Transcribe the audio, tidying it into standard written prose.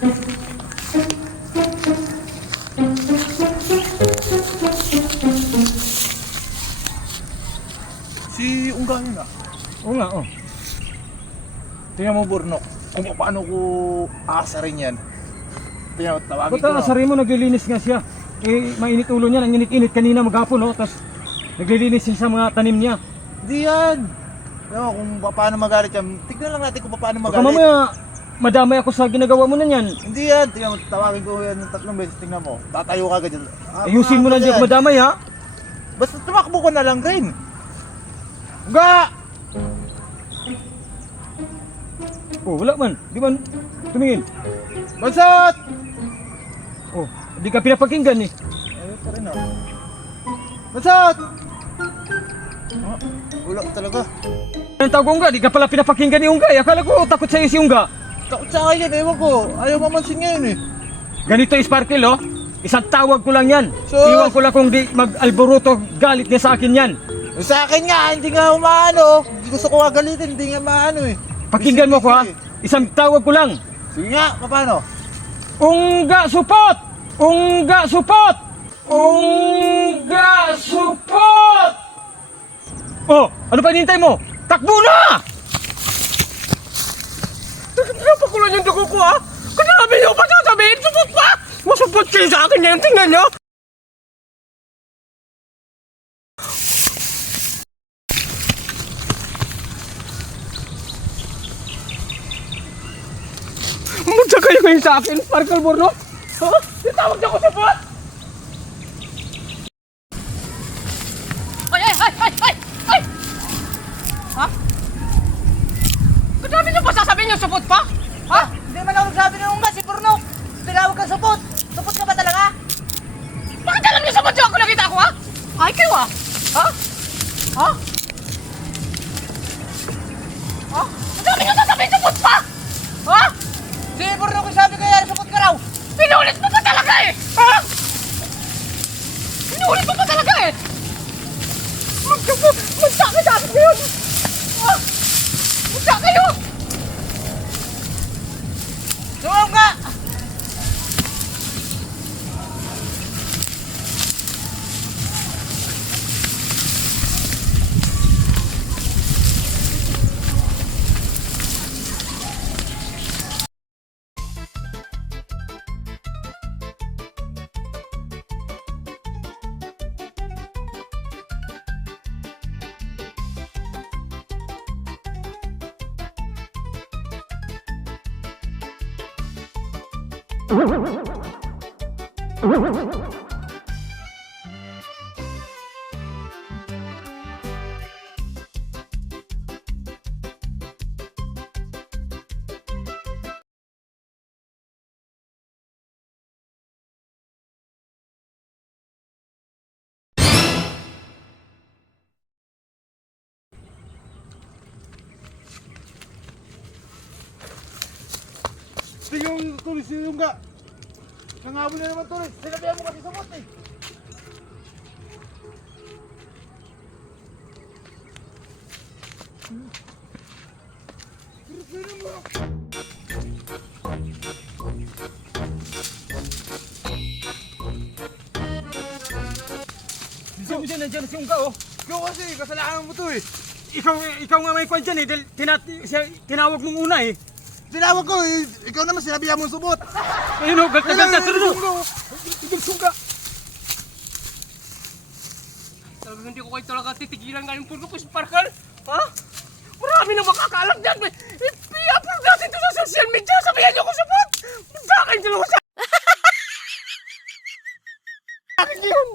Si Ungga yun ah. Oo nga, oh. Tingnan mo, Burnok, kung paano ko aasarin yan. Tingnan mo, tawagin Ba't ko na. asarin mo, naglilinis nga siya. Eh, mainit ulo niya, ang init-init kanina maghapon, oh. Tapos, naglilinis siya sa mga tanim niya. Hindi yan. Alam mo kung paano magalit yan. Tignan lang natin kung paano Baka magalit. mamaya, madamay ako sa ginagawa mo na yan. Hindi yan. Tingnan mo, tawagin ko yan ng 3 beses. Tingnan mo, tatayo ka agad yan. Ayusin mo na, hindi ako madamay, ha? Basta tumakbo ko na lang rin. Ungga! Oh, wala man. Di man tumingin. Bansot! Oh, hindi ka pinapakinggan, eh. Ayun pa rin ako. Bansot! Ah, wala ko talaga. Ang tawag ko, Ungga, di ka pala pinapakinggan ni Ungga, eh. Akala ko takot sa'yo si Ungga. Takot sa akin yan, ewan ko. Ayaw mamansin ngayon eh. Ganito, Sparkle, oh. Isang tawag ko lang yan. Sus! Iwan ko lang kung di mag-alboruto, galit niya sa akin yan. Sa akin nga, hindi nga umaano. Hindi gusto ko gagalitin, hindi nga maano eh. Pakinggan mo ko, ha. Isang tawag ko lang. Sige nga, paano? Ungga supot! Ungga supot! Ungga supot! Oh, ano pa hinihintay mo? Takbo na! Napakulan yung dugo ko, ha? Kanabi niyo pa sasabihin, supot pa! Masupot kayo sa akin yan, tingnan niyo! Munta kayo ngayon sa akin, Sparkle Burnok? Ha? Tinawag niyo ako sa bot? Ay! Ay! Ha? Kadami niyo pa sasabihin yung supot pa? Ha? Hindi man ako nagsabi ng Ungga, si Burnok. Tinawag kang supot. Supot ka ba talaga? Bakit alam niyo supot yung ako nakita ko, ha? Ay, kayo, ha? Ha? Ha? Ha? Kadami niyo sasabihin supot pa? Ha? Si Burnok yung sabi kaya supot ka raw. Pinulit mo pa talaga, eh! Ha? Pinulit mo pa talaga, eh! Magsa ka sa akin ngayon! Ha? Magsa kayo! Si Ungga! Ito yung tulis ni Ungga. Nangabol na naman tulis. Sinabihan mo kasi supot eh. Minsan nandiyan si Ungga, oh. Ikaw kasi, kasalanan mo to eh. Ikaw nga may kwan dyan, eh. Dahil tinawag mong una, eh. Tinawag ko eh. Ikaw naman sinabihan mo supot. Ayun, oh, galta-galta, sunod, oh. Ungga. Talagang hindi ko kayo talaga titigilan nga yung purno ko, Sparkle. Ha? Marami nang makakaalam dyan. I-upload natin ito sa social media. Sabihan niyo ko support. Punta kayo dalawa sa akin yun.